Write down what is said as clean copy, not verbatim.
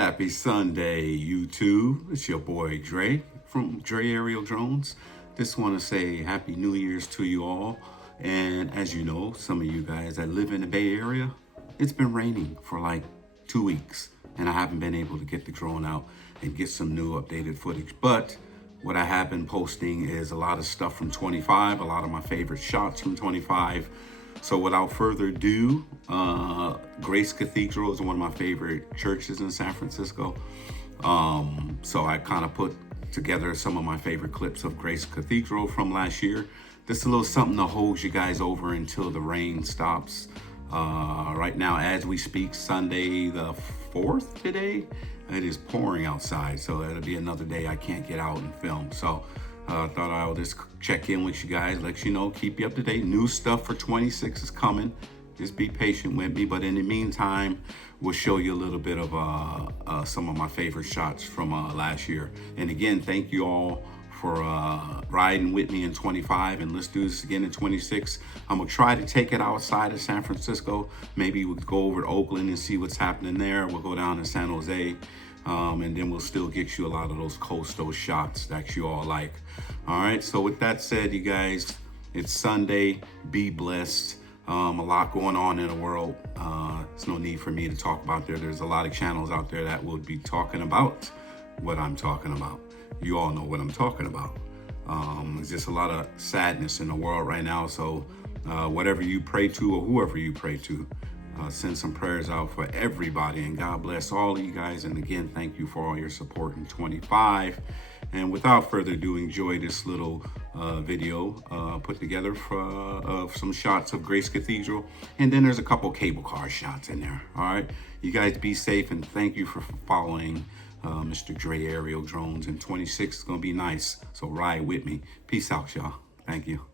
Happy Sunday, YouTube. It's your boy Dre from Dre Aerial Drones. Just want to say Happy New Year's to you all. And as you know, some of you guys that live in the Bay Area, it's been raining for like 2 weeks, and I haven't been able to get the drone out and get some new updated footage. But what I have been posting is a lot of stuff from 25, a lot of my favorite shots from 25. So without further ado, Grace Cathedral is one of my favorite churches in San Francisco. So I kind of put together some of my favorite clips of Grace Cathedral from last year. Just a little something to hold you guys over until the rain stops. Right now, as we speak, Sunday the 4th today, it is pouring outside. So it'll be another day I can't get out and film. So thought I'll just check in with you guys, let you know, keep you up to date. New stuff for 26 is coming. Just be patient with me. But in the meantime, we'll show you a little bit of some of my favorite shots from last year. And again, thank you all for riding with me in 25, and let's do this again in 26. I'm gonna try to take it outside of San Francisco. Maybe we'll go over to Oakland and see what's happening there. We'll go down to San Jose. And then we'll still get you a lot of those coastal shots that you all like. All right, so with that said, you guys, it's Sunday. Be blessed. A lot going on in the world. There's no need for me to talk about there. There's a lot of channels out there that will be talking about what I'm talking about. You all know what I'm talking about. There's just a lot of sadness in the world right now. So whatever you pray to or whoever you pray to, send some prayers out for everybody, and God bless all of you guys. And again, thank you for all your support in 25. And without further ado, enjoy this little video put together of some shots of Grace Cathedral. And then there's a couple cable car shots in there. All right, you guys be safe, and thank you for following Mr. Dre Aerial Drones. And 26 is gonna be nice, so ride with me. Peace out, y'all. Thank you.